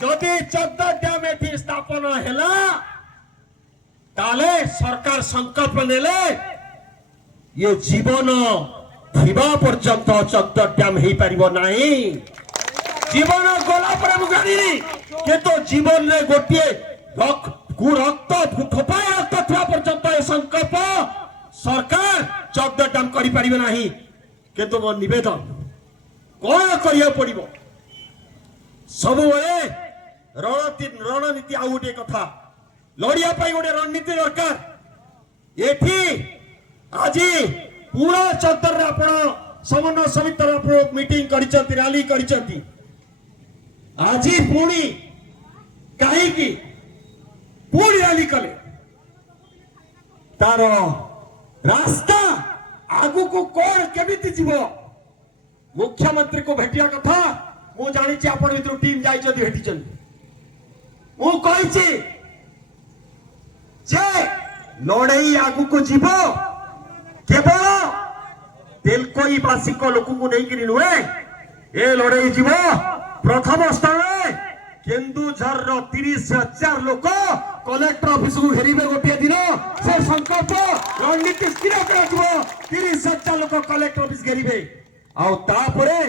जदि 14 डैम एठी स्थापन हैला ताले सरकार संकल्प नेले ये जीवन थिबा पर्यंत 14 डैम हे परिबो नाही। जीवन गला पर मुगानी केतो जीवन रे गोटे रक्त थोपाए रक्त थिबा पर्यंत ए संकल्प सरकार 14 डैम करि परिबो नाही। केतो मो निवेदन कोन करिया पड़िबो सब बळे रणनीति आ गोटे कथा लड़िया पाई गोटे रणनीति दरकार। एठी आज पूरा चतर आपण समन्वय समिति मीटिंग करिसंती रैली करिसंती आज पुणी कहीं की पुणी रैली कले तार रास्ता आगु को कौन केमिति जीवो मुख्यमंत्री को भेटिया कथा मु जानी छी आपण भितर टीम जाई जदी भेटी चंदी मु कहि छी जे लड़ाई आगु को जीवो केवल तेलकोई बासिक लोक को नहीं करी नुए ए लड़ाई जीवो प्रथम स्थान केन्दुझर 30,000 लोक कलेक्टर ऑफिस को घेरिबे गोटे दिन से संकल्प रणनीति स्थिर करा 30,000 लोक कलेक्टर ऑफिस घेरिबे आ तापरे